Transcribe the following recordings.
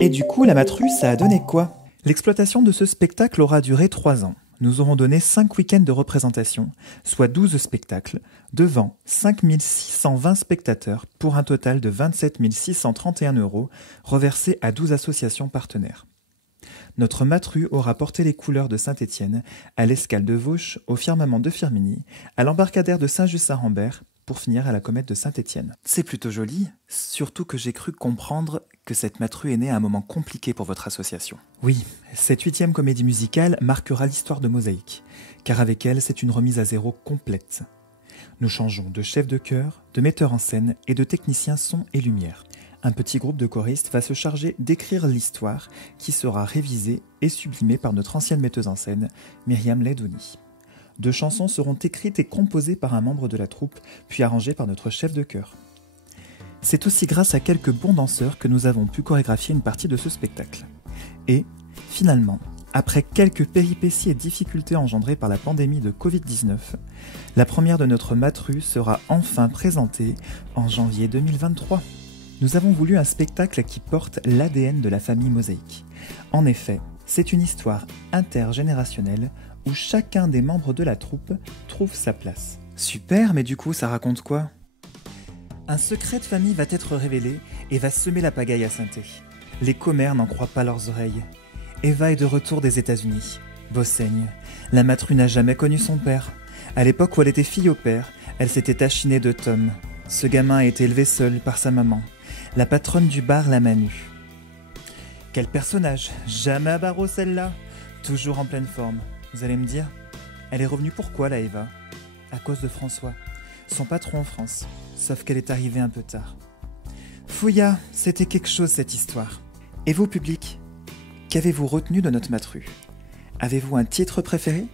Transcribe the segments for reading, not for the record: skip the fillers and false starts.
Et du coup, la Matru, ça a donné quoi? L'exploitation de ce spectacle aura duré 3 ans. Nous aurons donné 5 week-ends de représentation, soit 12 spectacles, devant 5 620 spectateurs pour un total de 27 631 € reversés à 12 associations partenaires. Notre Matru aura porté les couleurs de Saint-Étienne, à l'escale de Vauche, au firmament de Firminy, à l'embarcadère de Saint-Just-Saint-Rambert, pour finir à la comète de Saint-Étienne. C'est plutôt joli, surtout que j'ai cru comprendre que cette Matru est née à un moment compliqué pour votre association. Oui, cette 8e comédie musicale marquera l'histoire de Mosaïque, car avec elle, c'est une remise à zéro complète. Nous changeons de chef de chœur, de metteur en scène et de technicien son et lumière. Un petit groupe de choristes va se charger d'écrire l'histoire qui sera révisée et sublimée par notre ancienne metteuse en scène, Myriam Ledouni. 2 chansons seront écrites et composées par un membre de la troupe, puis arrangées par notre chef de chœur. C'est aussi grâce à quelques bons danseurs que nous avons pu chorégraphier une partie de ce spectacle. Et, finalement, après quelques péripéties et difficultés engendrées par la pandémie de Covid-19, la première de notre Matru sera enfin présentée en janvier 2023. Nous avons voulu un spectacle qui porte l'ADN de la famille Mosaïque. En effet, c'est une histoire intergénérationnelle où chacun des membres de la troupe trouve sa place. Super, mais du coup, ça raconte quoi? Un secret de famille va être révélé et va semer la pagaille à Saint-É. Les commères n'en croient pas leurs oreilles. Eva est de retour des États-Unis. Bossaigne. La Matru n'a jamais connu son père. À l'époque où elle était fille au père, elle s'était achinée de Tom. Ce gamin a été élevé seul par sa maman, la patronne du bar La Manu. Quel personnage! Jamais à barreau celle-là! Toujours en pleine forme. Vous allez me dire, elle est revenue pourquoi la Eva? À cause de François, son patron en France, sauf qu'elle est arrivée un peu tard. Fouilla, c'était quelque chose cette histoire. Et vous, public, qu'avez-vous retenu de notre Matru? Avez-vous un titre préféré?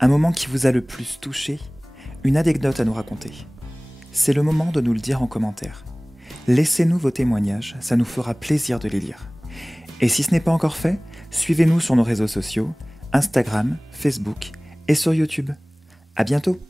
Un moment qui vous a le plus touché? Une anecdote à nous raconter? C'est le moment de nous le dire en commentaire. Laissez-nous vos témoignages, ça nous fera plaisir de les lire. Et si ce n'est pas encore fait, suivez-nous sur nos réseaux sociaux, Instagram, Facebook et sur YouTube. À bientôt!